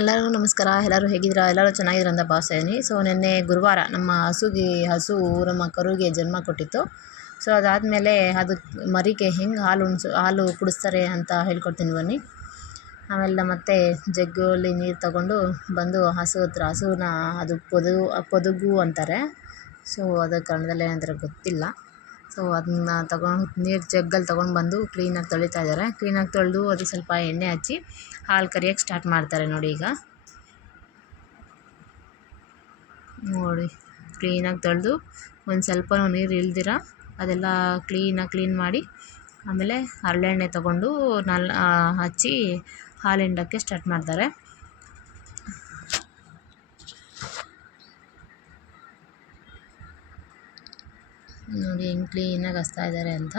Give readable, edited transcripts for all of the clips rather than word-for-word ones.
ಎಲ್ಲರಿಗೂ ನಮಸ್ಕಾರ. ಎಲ್ಲರೂ ಹೇಗಿದ್ದೀರಾ? ಎಲ್ಲರೂ ಚೆನ್ನಾಗಿದ್ದೀರಾ ಅಂತ ಭಾವಿಸ್ತೀನಿ. ಸೊ ನಿನ್ನೆ ಗುರುವಾರ ನಮ್ಮ ಹಸು ನಮ್ಮ ಕರುಗೆ ಜನ್ಮ ಕೊಟ್ಟಿತ್ತು. ಸೊ ಅದಾದಮೇಲೆ ಅದು ಮರಿಗೆ ಹೆಂಗೆ ಹಾಲು ಕುಡಿಸ್ತಾರೆ ಅಂತ ಹೇಳ್ಕೊಡ್ತೀನಿ ಬನ್ನಿ. ಆಮೇಲೆ ನಮ್ಮತ್ತೆ ಜಗ್ಗಲ್ಲಿ ನೀರು ತಗೊಂಡು ಬಂದು ಹಸುನ ಅದು ಪೊದುಗು ಅಂತಾರೆ. ಸೊ ಅದರ ಕನ್ನಡದಲ್ಲಿ ಏನಂತಾರೆ ಗೊತ್ತಿಲ್ಲ. ಸೊ ಅದನ್ನ ನೀರು ಜಗ್ಗಲ್ಲಿ ತೊಗೊಂಡು ಬಂದು ಕ್ಲೀನಾಗಿ ತೊಳಿತಾ ಇದ್ದಾರೆ. ಕ್ಲೀನಾಗಿ ತೊಳೆದು ಅದು ಸ್ವಲ್ಪ ಎಣ್ಣೆ ಹಚ್ಚಿ ಹಾಲು ಕರಿಯೋಕ್ಕೆ ಸ್ಟಾರ್ಟ್ ಮಾಡ್ತಾರೆ. ನೋಡಿ, ಈಗ ನೋಡಿ ಕ್ಲೀನಾಗಿ ತೊಳೆದು ಒಂದು ಸ್ವಲ್ಪ ನೀರು ಇಲ್ದಿರ ಅದೆಲ್ಲ ಕ್ಲೀನ್ ಮಾಡಿ ಆಮೇಲೆ ಹರಳೆಣ್ಣೆ ತೊಗೊಂಡು ಹಚ್ಚಿ ಹಾಲು ಹಿಂಡೋಕ್ಕೆ ಸ್ಟಾರ್ಟ್ ಮಾಡ್ತಾರೆ. ನೋಡಿ ಹೆಂಗೆ ಕ್ಲೀನಾಗಿ ಹಚ್ತಾ ಇದ್ದಾರೆ ಅಂತ.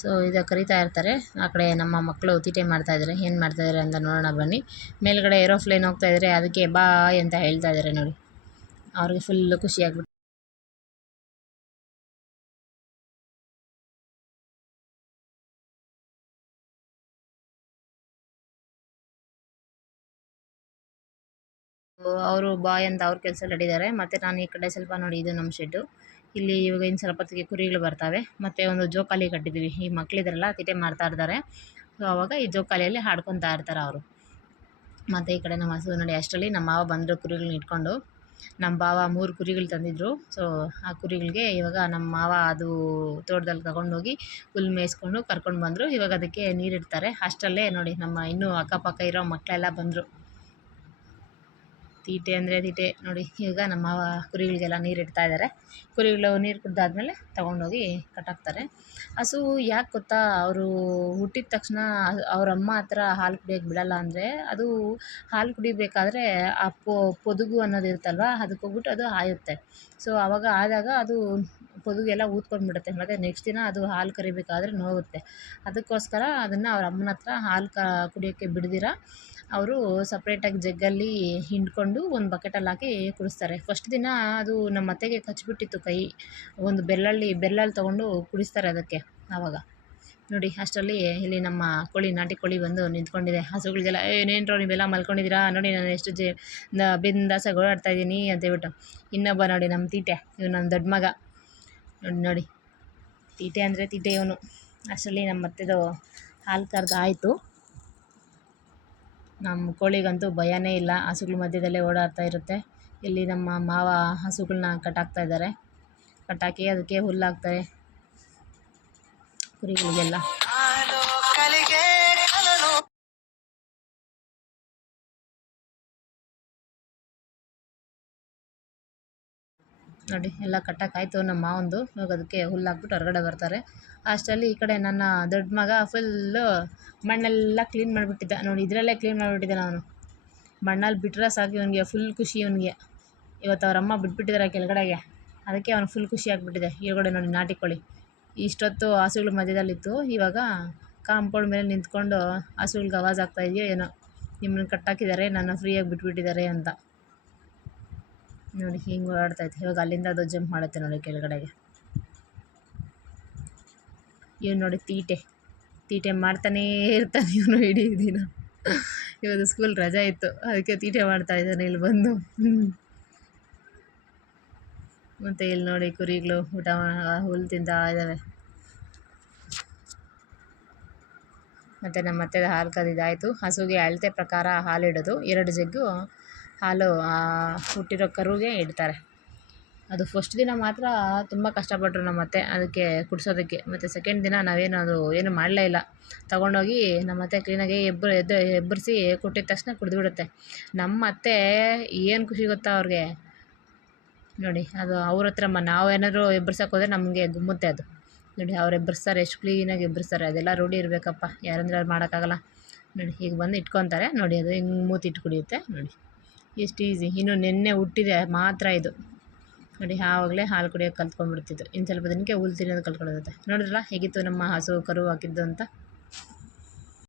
ಸೊ ಇದು ಕರಿತಾ ಇರ್ತಾರೆ. ಆ ಕಡೆ ನಮ್ಮ ಮಕ್ಕಳು ತೀಟೆ ಮಾಡ್ತಾಯಿದ್ದಾರೆ. ಏನು ಮಾಡ್ತಾಯಿದ್ದಾರೆ ಅಂತ ನೋಡೋಣ ಬನ್ನಿ. ಮೇಲ್ಗಡೆ ಏರೋಪ್ಲೇನ್ ಹೋಗ್ತಾಯಿದ್ರೆ ಅದಕ್ಕೆ ಬಾಯ್ ಅಂತ ಹೇಳ್ತಾ ಇದ್ದಾರೆ. ನೋಡಿ, ಅವ್ರಿಗೆ ಫುಲ್ಲು ಖುಷಿಯಾಗ್ಬಿಟ್ಟು ಅವರು ಬಾಯ್ ಅಂತ ಅವ್ರ ಕೆಲಸ ನಡೀತಾರೆ. ಮತ್ತು ನಾನು ಈ ಕಡೆ ಸ್ವಲ್ಪ ನೋಡಿ, ಇದು ನಮ್ಮ ಶೆಡ್ಡು. ಇಲ್ಲಿ ಇವಾಗ ಇನ್ನು ಸ್ವಲ್ಪ ಹೊತ್ತಿಗೆ ಕುರಿಗಳು ಬರ್ತವೆ. ಮತ್ತು ಒಂದು ಜೋಕಾಲಿ ಕಟ್ಟಿದ್ದೀವಿ. ಈ ಮಕ್ಕಳಿದ್ರಲ್ಲ ತೀಟೆ ಮಾಡ್ತಾ ಇರ್ತಾರೆ. ಸೊ ಆವಾಗ ಈ ಜೋಕಾಲಿಯಲ್ಲಿ ಹಾಡ್ಕೊತಾ ಇರ್ತಾರೆ ಅವರು. ಮತ್ತು ಈ ಕಡೆ ನಮ್ಮ ಹಸು ನೋಡಿ, ಅಷ್ಟರಲ್ಲಿ ನಮ್ಮ ಮಾವ ಬಂದರು ಕುರಿಗಳನ್ನ ಇಟ್ಕೊಂಡು. ನಮ್ಮ ಭಾವ 3 ಕುರಿಗಳು ತಂದಿದ್ದರು. ಸೊ ಆ ಕುರಿಗಳಿಗೆ ಇವಾಗ ನಮ್ಮ ಮಾವ ಅದು ತೋಟದಲ್ಲಿ ತಗೊಂಡೋಗಿ ಹುಲ್ಲು ಮೇಯಿಸ್ಕೊಂಡು ಕರ್ಕೊಂಡು ಬಂದರು. ಇವಾಗ ಅದಕ್ಕೆ ನೀರಿಡ್ತಾರೆ. ಅಷ್ಟರಲ್ಲೇ ನೋಡಿ ನಮ್ಮ ಇನ್ನೂ ಅಕ್ಕಪಕ್ಕ ಇರೋ ಮಕ್ಕಳೆಲ್ಲ ಬಂದರು. ತೀಟೆ ಅಂದರೆ ತೀಟೆ ನೋಡಿ. ಈಗ ನಮ್ಮ ಮಾವ ಕುರಿಗಳಿಗೆಲ್ಲ ನೀರು ಇಡ್ತಾ ಇದ್ದಾರೆ. ಕುರಿಗಳು ನೀರು ಕುಡ್ದಾದ್ಮೇಲೆ ತೊಗೊಂಡೋಗಿ ಕಟ್ಟಾಕ್ತಾರೆ. ಹಸು ಯಾಕೆ ಗೊತ್ತಾ, ಅವರು ಹುಟ್ಟಿದ ತಕ್ಷಣ ಅವ್ರ ಅಮ್ಮ ಹತ್ರ ಹಾಲು ಕುಡಿಯೋಕ್ಕೆ ಬಿಡಲ್ಲ. ಅಂದರೆ ಅದು ಹಾಲು ಕುಡಿಬೇಕಾದ್ರೆ ಆ ಪೊದುಗು ಅನ್ನೋದು ಇರುತ್ತಲ್ವ, ಅದಕ್ಕೆ ಹೋಗ್ಬಿಟ್ಟು ಅದು ಹಾಯುತ್ತೆ. ಸೊ ಆವಾಗ ಆದಾಗ ಅದು ಪೊದುಗೆಲ್ಲ ಊದ್ಕೊಂಡ್ಬಿಡುತ್ತೆ. ಮತ್ತು ನೆಕ್ಸ್ಟ್ ದಿನ ಅದು ಹಾಲು ಕರಿಬೇಕಾದ್ರೆ ನೋವುತ್ತೆ. ಅದಕ್ಕೋಸ್ಕರ ಅದನ್ನು ಅವ್ರ ಅಮ್ಮನ ಹತ್ರ ಹಾಲು ಕುಡಿಯೋಕ್ಕೆ ಬಿಡ್ದಿರ ಅವರು ಸಪ್ರೇಟಾಗಿ ಜಗ್ಗಲ್ಲಿ ಹಿಂಡ್ಕೊಂಡು ಒಂದು ಬಕೆಟಲ್ಲಿ ಹಾಕಿ ಕುಡಿಸ್ತಾರೆ. ಫಸ್ಟ್ ದಿನ ಅದು ನಮ್ಮ ಅತ್ತೆಗೆ ಕಚ್ಬಿಟ್ಟಿತ್ತು ಕೈ. ಒಂದು ಬೆರಳಲ್ಲಿ ತೊಗೊಂಡು ಕುಡಿಸ್ತಾರೆ ಅದಕ್ಕೆ. ಆವಾಗ ನೋಡಿ, ಅಷ್ಟರಲ್ಲಿ ಇಲ್ಲಿ ನಮ್ಮ ನಾಟಿ ಕೋಳಿ ಬಂದು ನಿಂತ್ಕೊಂಡಿದೆ. ಹಸುಗಳಿಗೆಲ್ಲ ಏನೇನ್ರೋ ನೀವೆಲ್ಲ ಮಲ್ಕೊಂಡಿದ್ದೀರಾ ನೋಡಿ, ನಾನು ಎಷ್ಟು ಬಿಂದಾಸಾಗಿ ಓಡಾಡ್ತಾಯಿದ್ದೀನಿ ಅಂತೇಳ್ಬಿಟ್ಟು. ಇನ್ನೊಬ್ಬ ನೋಡಿ ನಮ್ಮ ತೀಟೆ, ಇವ್ನು ನನ್ನ ದೊಡ್ಡ ಮಗ. ನೋಡಿ ತೀಟೆ ಅಂದರೆ ತೀಟೆ ಇವನು. ಅಷ್ಟರಲ್ಲಿ ನಮ್ಮ ಅತ್ತೆದು ಹಾಲು ಕರೆದಾಯಿತು. ನಮ್ಮ ಕೋಳಿಗಂತೂ ಭಯನೇ ಇಲ್ಲ. ಹಸುಗಳ ಮಧ್ಯದಲ್ಲೇ ಓಡಾಡ್ತಾ ಇರುತ್ತೆ. ಇಲ್ಲಿ ನಮ್ಮ ಮಾವ ಹಸುಗಳನ್ನ ಕಟ್ಟಾಕ್ತಾ ಇದ್ದಾರೆ. ಕಟ್ಟಾಕಿ ಅದಕ್ಕೆ ಹುಲ್ಲಾಕ್ತಾರೆ ಕುರಿಗಳಿಗೆಲ್ಲ. ನೋಡಿ ಎಲ್ಲ ಕಟ್ಟಕ್ಕಾಯ್ತು ನಮ್ಮ ಮಾವಂದು. ಇವಾಗ ಅದಕ್ಕೆ ಹುಲ್ಲಾಕ್ಬಿಟ್ಟು ಹೊರಗಡೆ ಬರ್ತಾರೆ. ಅಷ್ಟರಲ್ಲಿ ಈ ಕಡೆ ನನ್ನ ದೊಡ್ಡ ಮಗ ಫುಲ್ಲು ಮಣ್ಣೆಲ್ಲ ಕ್ಲೀನ್ ಮಾಡಿಬಿಟ್ಟಿದ್ದ. ನೋಡಿ, ಇದರಲ್ಲೇ ಕ್ಲೀನ್ ಮಾಡಿಬಿಟ್ಟಿದ್ದೆ ನಾನು. ಮಣ್ಣಲ್ಲಿ ಬಿಟ್ಟರೆ ಸಾಕು ಇವನಿಗೆ ಫುಲ್ ಖುಷಿ. ಇವನಿಗೆ ಇವತ್ತು ಅವ್ರ ಅಮ್ಮ ಬಿಟ್ಬಿಟ್ಟಿದ್ದಾರೆ ಕೆಳಗಡೆಗೆ. ಅದಕ್ಕೆ ಅವ್ನು ಫುಲ್ ಖುಷಿ ಆಗಿಬಿಟ್ಟಿದೆ. ಈಗಡೆ ನೋಡಿ ನಾಟಿ ಕೋಳಿ ಇಷ್ಟೊತ್ತು ಹಸುಗಳ ಮಧ್ಯದಲ್ಲಿತ್ತು. ಇವಾಗ ಕಾಂಪೌಂಡ್ ಮೇಲೆ ನಿಂತ್ಕೊಂಡು ಹಸುಗಳ್ಗೆ ಆವಾಜ್ ಆಗ್ತಾಯಿದೆಯೋ ಏನೋ, ನಿಮ್ಮನ್ನ ಕಟ್ಟಾಕಿದ್ದಾರೆ, ನನ್ನ ಫ್ರೀಯಾಗಿ ಬಿಟ್ಬಿಟ್ಟಿದ್ದಾರೆ ಅಂತ. ನೋಡಿ ಹಿಂಗೆ ಓಡಾಡ್ತೈತೆ. ಇವಾಗ ಅಲ್ಲಿಂದ ಅದು ಜಂಪ್ ಮಾಡುತ್ತೆ ನೋಡಿ ಕೆಳಗಡೆಗೆ. ಇವನು ನೋಡಿ ತೀಟೆ ಮಾಡ್ತಾನೇ ಇರ್ತಾನೆ ಇವನು ಇಡೀ ದಿನ. ಇವತ್ತು ಸ್ಕೂಲ್ ರಜೆ ಇತ್ತು, ಅದಕ್ಕೆ ತೀಟೆ ಮಾಡ್ತಾ ಇದ್ದಾನೆ ಇಲ್ಲಿ ಬಂದು. ಮತ್ತು ಇಲ್ಲಿ ನೋಡಿ ಕುರಿಗಳು ಹುಲ್ಲು ತಿಂತಾ ಇದ್ದಾವೆ. ಮತ್ತು ನಮ್ಮ ಅತ್ತೆದು ಹಾಲು ಕದಿದಾಯಿತು. ಹಸುಗೆ ಅಳತೆ ಪ್ರಕಾರ ಹಾಲಿಡೋದು 2 ಜಗ್ಗು ಹಾಲು ಹುಟ್ಟಿರೋ ಕರುಗೆ ಇಡ್ತಾರೆ. ಅದು ಫಸ್ಟ್ ದಿನ ಮಾತ್ರ ತುಂಬ ಕಷ್ಟಪಟ್ಟರು ನಮ್ಮ ಅತ್ತೆ ಅದಕ್ಕೆ ಕುಡಿಸೋದಕ್ಕೆ. ಮತ್ತು ಸೆಕೆಂಡ್ ದಿನ ಏನು ಮಾಡಲೇ ಇಲ್ಲ. ತೊಗೊಂಡೋಗಿ ನಮ್ಮ ಅತ್ತೆ ಕ್ಲೀನಾಗಿ ಎಬ್ಬರಿಸಿ ಕೊಟ್ಟಿದ ತಕ್ಷಣ ಕುಡಿದ್ಬಿಡುತ್ತೆ. ನಮ್ಮ ಅತ್ತೆ ಏನು ಖುಷಿ ಗೊತ್ತಾ ಅವ್ರಿಗೆ. ನೋಡಿ, ಅದು ಅವ್ರ ಹತ್ರ ನಾವು ಏನಾದರೂ ಎಬ್ಬರ್ಸೋಕೆ ಹೋದರೆ ನಮಗೆ ಗುಮ್ಮುತ್ತೆ ಅದು. ನೋಡಿ ಅವ್ರು ಎಬ್ಬರಿಸ್ತಾರೆ, ಎಷ್ಟು ಕ್ಲೀನಾಗಿ ಎಬ್ಬರಿಸ್ತಾರೆ. ಅದೆಲ್ಲ ರೂಢಿ ಇರಬೇಕಪ್ಪ, ಯಾರಂದ್ರೆ ಅವ್ರು ಮಾಡೋಕ್ಕಾಗಲ್ಲ. ನೋಡಿ ಈಗ ಬಂದು ಇಟ್ಕೊತಾರೆ. ನೋಡಿ ಅದು ಹಿಂಗೆ ಮೂತಿಟ್ಟು ಕುಡಿಯುತ್ತೆ. ನೋಡಿ ಎಷ್ಟು ಈಸಿ. ಇನ್ನು ನೆನ್ನೆ ಹುಟ್ಟಿದೆ ಮಾತ್ರ ಇದು. ನೋಡಿ ಆವಾಗಲೇ ಹಾಲು ಕುಡಿಯೋಕ್ಕೆ ಕಲ್ತ್ಕೊಂಡ್ಬಿಡ್ತಿದ್ದು. ಇನ್ನು ಸ್ವಲ್ಪ ದಿನಕ್ಕೆ ಹುಲ್ಲು ತಿನ್ನೋದು ಕಲ್ತ್ಕೊಳ್ಳುತ್ತೆ. ನೋಡಿದ್ರಲ್ಲ ಹೇಗಿತ್ತು ನಮ್ಮ ಹಸು ಕರು ಹಾಕಿದ್ದು ಅಂತ.